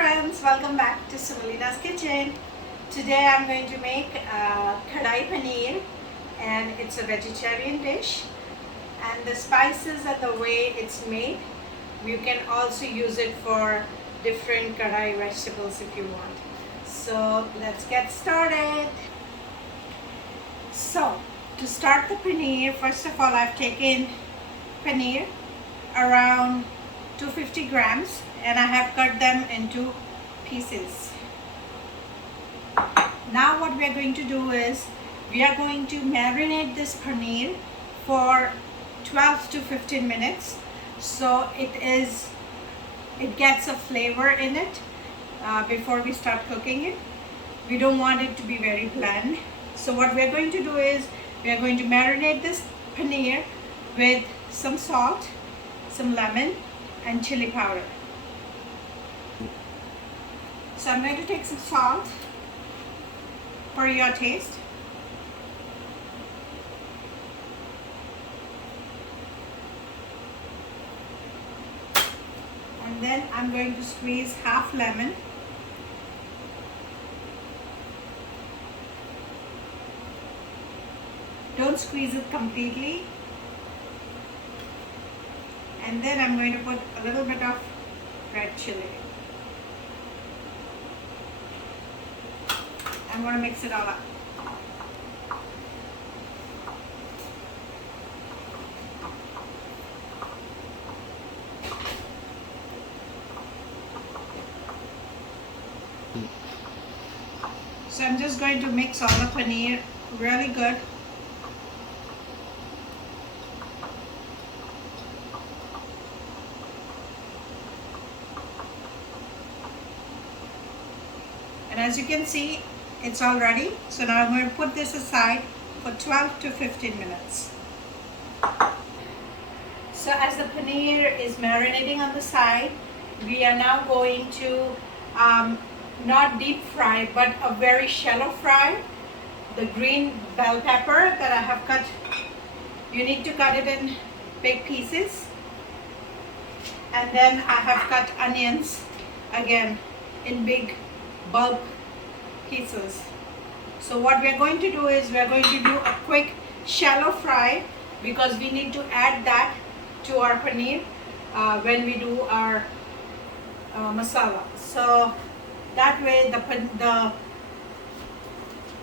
friends, welcome back to Sumalina's kitchen. Today I'm going to make Kadai Paneer, and it's a vegetarian dish. And the spices and the way it's made, you can also use it for different kadai vegetables if you want. So let's get started. So to start the paneer, first of all I've taken paneer around 250 grams and I have cut them into pieces. Now what we are going to do is we are going to marinate this paneer for 12 to 15 minutes so it gets a flavor in it before we start cooking it. We don't want it to be very bland. So what we are going to do is we are going to marinate this paneer with some salt, some lemon and chili powder. So I'm going to take some salt for your taste. And then I'm going to squeeze half lemon. Don't squeeze it completely. And then I'm going to put a little bit of red chili. I'm going to mix it all up. So I'm just going to mix all the paneer really good. And as you can see, it's all ready. So now I'm going to put this aside for 12 to 15 minutes. So as the paneer is marinating on the side, we are now going to not deep fry but a very shallow fry the green bell pepper that I have cut. You need to cut it in big pieces. And then I have cut onions again in big bulk pieces. So what we are going to do is we are going to do a quick shallow fry because we need to add that to our paneer when we do our masala. So that way the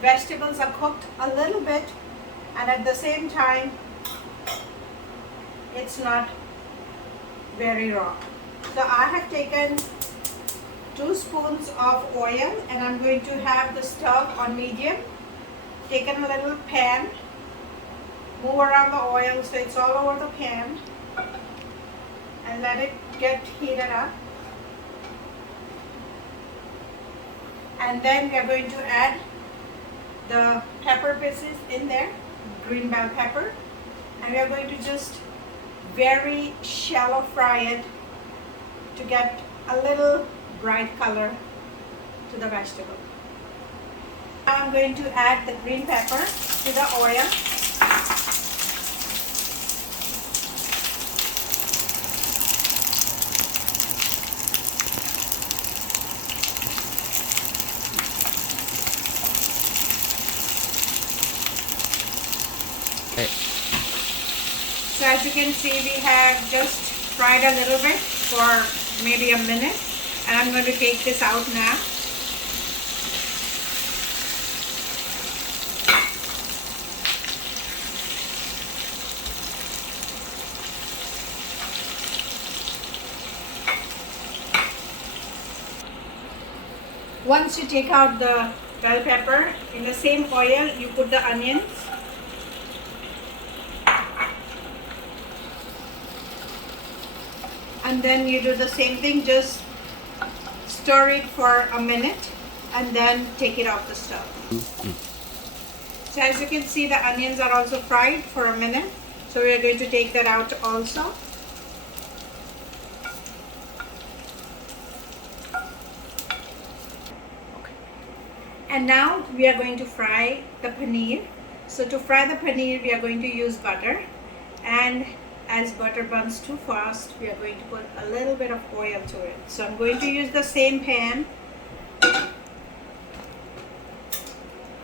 vegetables are cooked a little bit and at the same time it's not very raw. So I have taken 2 spoons of oil and I'm going to have the stove on medium. Taken a little pan, move around the oil so it's all over the pan and let it get heated up. And then we are going to add the pepper pieces in there, green bell pepper, and we are going to just very shallow fry it to get a little bright color to the vegetable. Now I'm going to add the green pepper to the oil. So as you can see, we have just fried a little bit for maybe a minute. And I'm going to take this out now. Once you take out the bell pepper, in the same oil you put the onions. And then you do the same thing, just stir it for a minute and then take it off the stove. So as you can see, the onions are also fried for a minute. So we are going to take that out also. And now we are going to fry the paneer. So to fry the paneer, we are going to use butter. And as butter burns too fast, we are going to put a little bit of oil to it. So I'm going to use the same pan.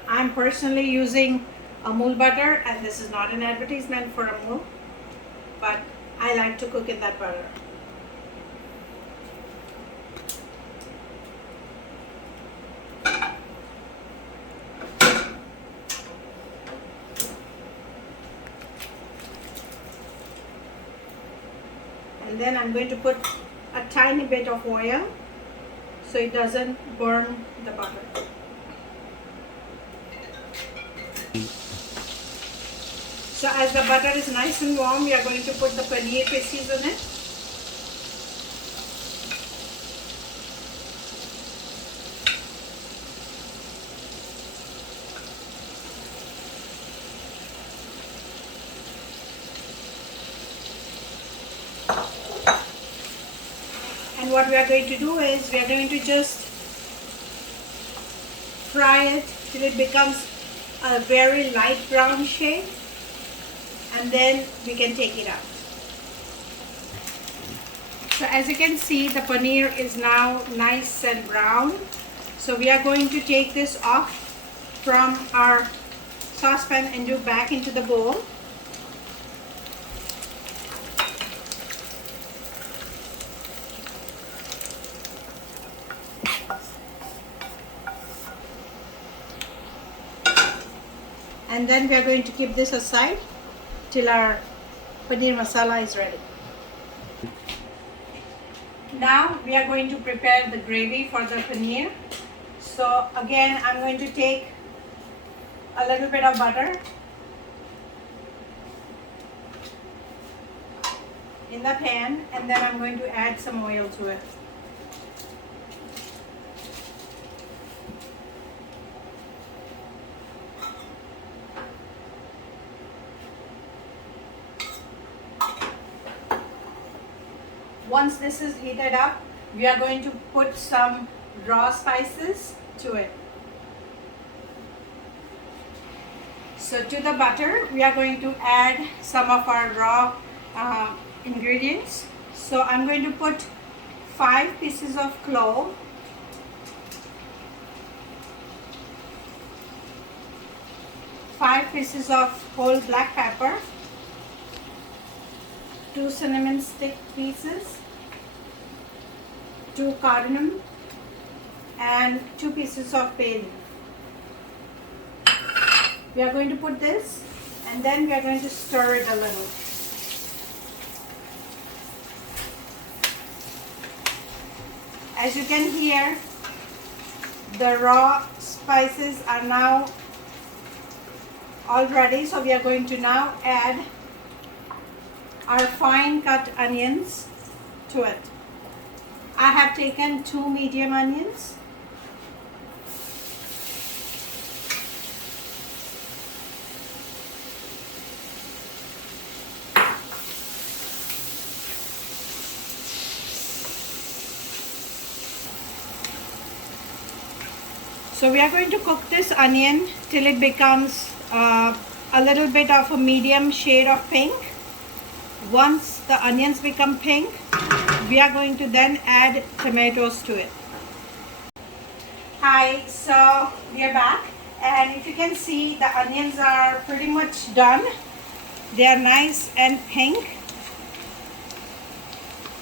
I'm personally using Amul butter, and this is not an advertisement for Amul, but I like to cook in that butter. And then I'm going to put a tiny bit of oil so it doesn't burn the butter. So as the butter is nice and warm, we are going to put the paneer pieces in it. And what we are going to do is we are going to just fry it till it becomes a very light brown shade, and then we can take it out. So as you can see, the paneer is now nice and brown. So we are going to take this off from our saucepan and do back into the bowl. And then we are going to keep this aside till our paneer masala is ready. Now we are going to prepare the gravy for the paneer. So again, I'm going to take a little bit of butter in the pan, and then I'm going to add some oil to it. Once this is heated up, we are going to put some raw spices to it. So to the butter, we are going to add some of our raw ingredients. So I'm going to put 5 pieces of clove, 5 pieces of whole black pepper, 2 cinnamon stick pieces, 2 cardamom, and 2 pieces of bay leaf. We are going to put this, and then we are going to stir it a little. As you can hear, the raw spices are now all ready, so we are going to now add our fine cut onions to it. I have taken 2 medium onions. So we are going to cook this onion till it becomes a little bit of a medium shade of pink. Once the onions become pink, we are going to then add tomatoes to it. Hi, so we are back, and if you can see, the onions are pretty much done. They are nice and pink.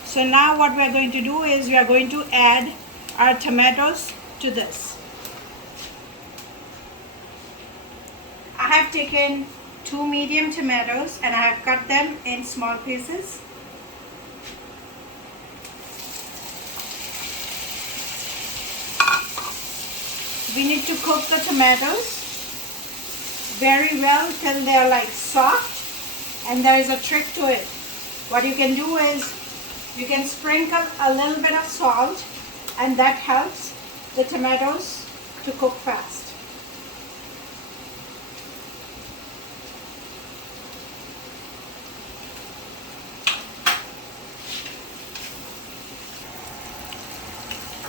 So now what we are going to do is we are going to add our tomatoes to this. I have taken 2 medium tomatoes and I have cut them in small pieces. We need to cook the tomatoes very well till they are like soft, and there is a trick to it. What you can do is you can sprinkle a little bit of salt, and that helps the tomatoes to cook fast.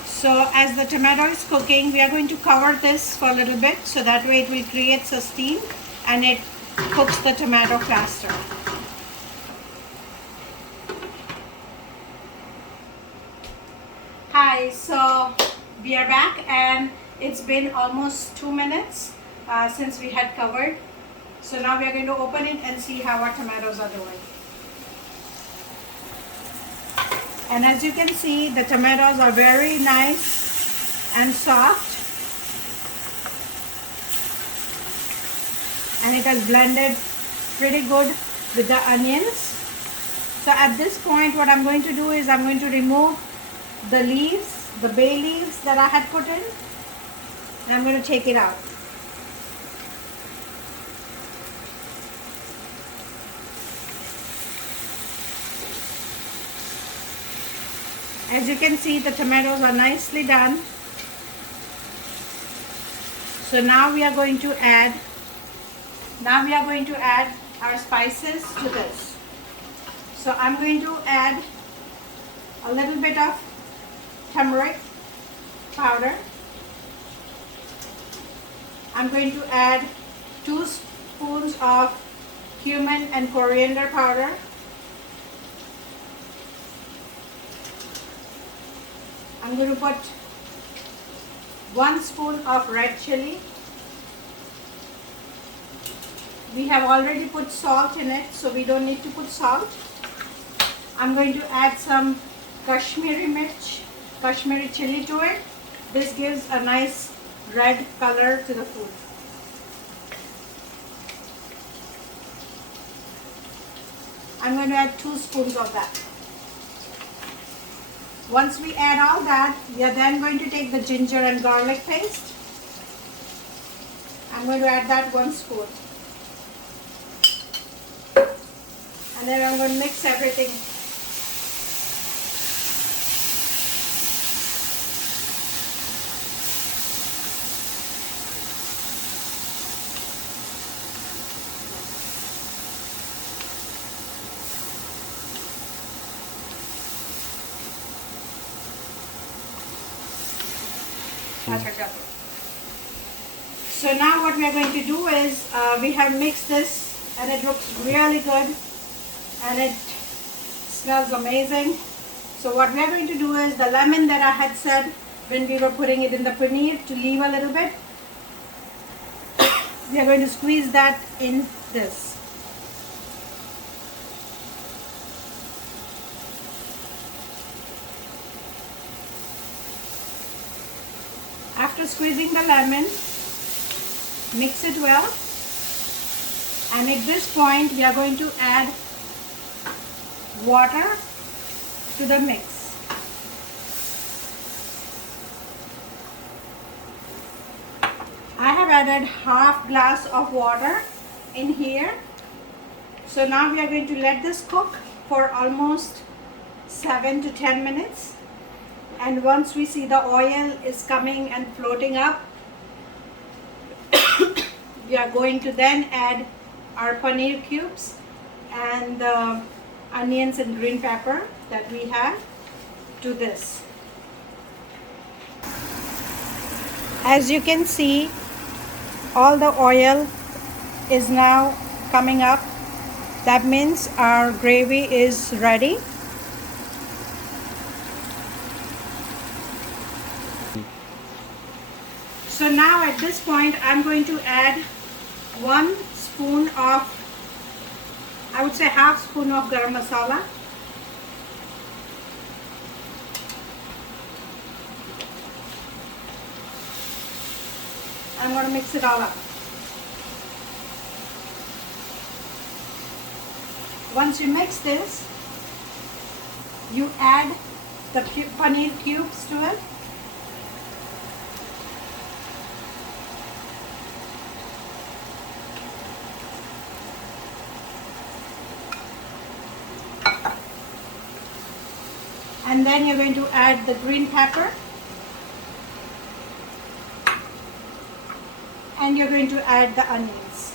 So as the tomato is cooking, we are going to cover this for a little bit, so that way it will create some steam and it cooks the tomato faster. guys, so we are back and it's been almost 2 minutes since we had covered. So now we are going to open it and see how our tomatoes are doing. And as you can see, the tomatoes are very nice and soft. And it has blended pretty good with the onions. So at this point, what I'm going to do is I'm going to remove the leaves, the bay leaves that I had put in, and I'm going to take it out. As you can see, the tomatoes are nicely done. So now we are going to add our spices to this. So I'm going to add a little bit of turmeric powder. I'm going to add 2 spoons of cumin and coriander powder. I'm going to put 1 spoon of red chili. We have already put salt in it, so we don't need to put salt. I'm going to add some Kashmiri chili to it. This gives a nice red color to the food. I'm going to add 2 spoons of that. Once we add all that, we are then going to take the ginger and garlic paste. I'm going to add that 1 spoon. And then I'm going to mix everything. So now what we are going to do is we have mixed this and it looks really good and it smells amazing. So what we are going to do is the lemon that I had said when we were putting it in the paneer to leave a little bit, we are going to squeeze that in this. After squeezing the lemon, mix it well, and at this point we are going to add water to the mix. I have added half glass of water in here. So now we are going to let this cook for almost 7 to 10 minutes. And once we see the oil is coming and floating up, we are going to then add our paneer cubes and the onions and green pepper that we have to this. As you can see, all the oil is now coming up. That means our gravy is ready. So now at this point, I'm going to add 1 spoon of, I would say half spoon of garam masala. I'm going to mix it all up. Once you mix this, you add the paneer cubes to it. And then you're going to add the green pepper. And you're going to add the onions.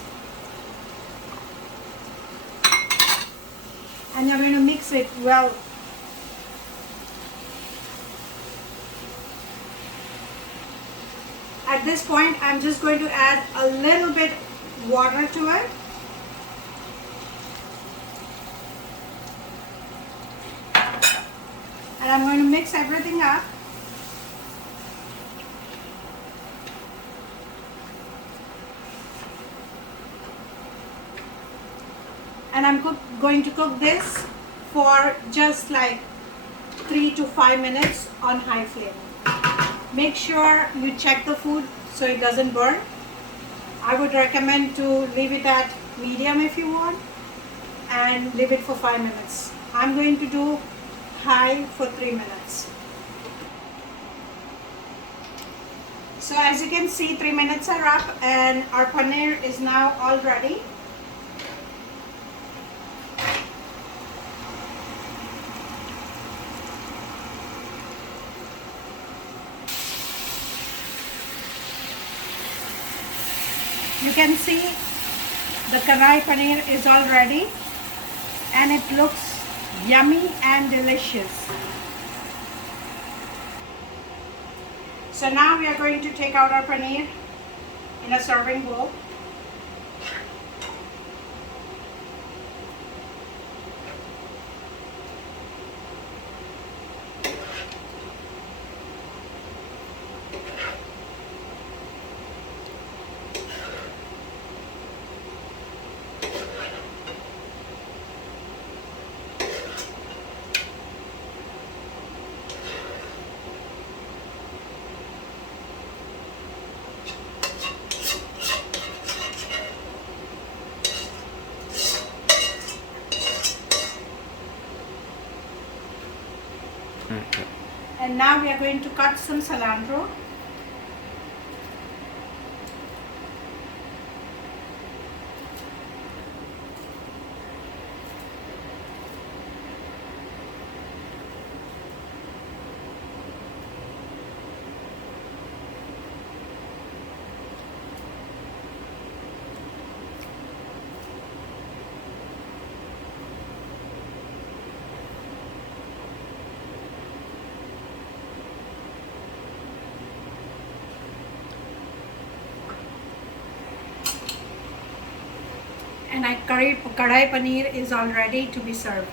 And you're going to mix it well. At this point, I'm just going to add a little bit water to it. And I'm going to mix everything up. and I'm going to cook this for just like 3 to 5 minutes on high flame. Make sure you check the food so it doesn't burn. I would recommend to leave it at medium if you want, and leave it for 5 minutes. I'm going to do high for 3 minutes. So as you can see, 3 minutes are up and our paneer is now all ready. You can see the Kadai Paneer is all ready and it looks yummy and delicious. So now we are going to take out our paneer in a serving bowl. And now we are going to cut some cilantro. And our Kadai Paneer is all ready to be served.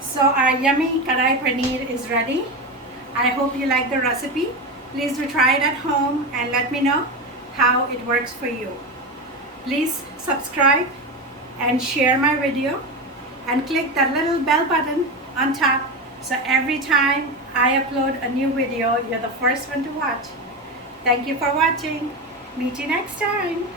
So our yummy Kadai Paneer is ready. I hope you like the recipe. Please do try it at home and let me know how it works for you. Please subscribe and share my video and click that little bell button on top so every time I upload a new video, you're the first one to watch. Thank you for watching. Meet you next time.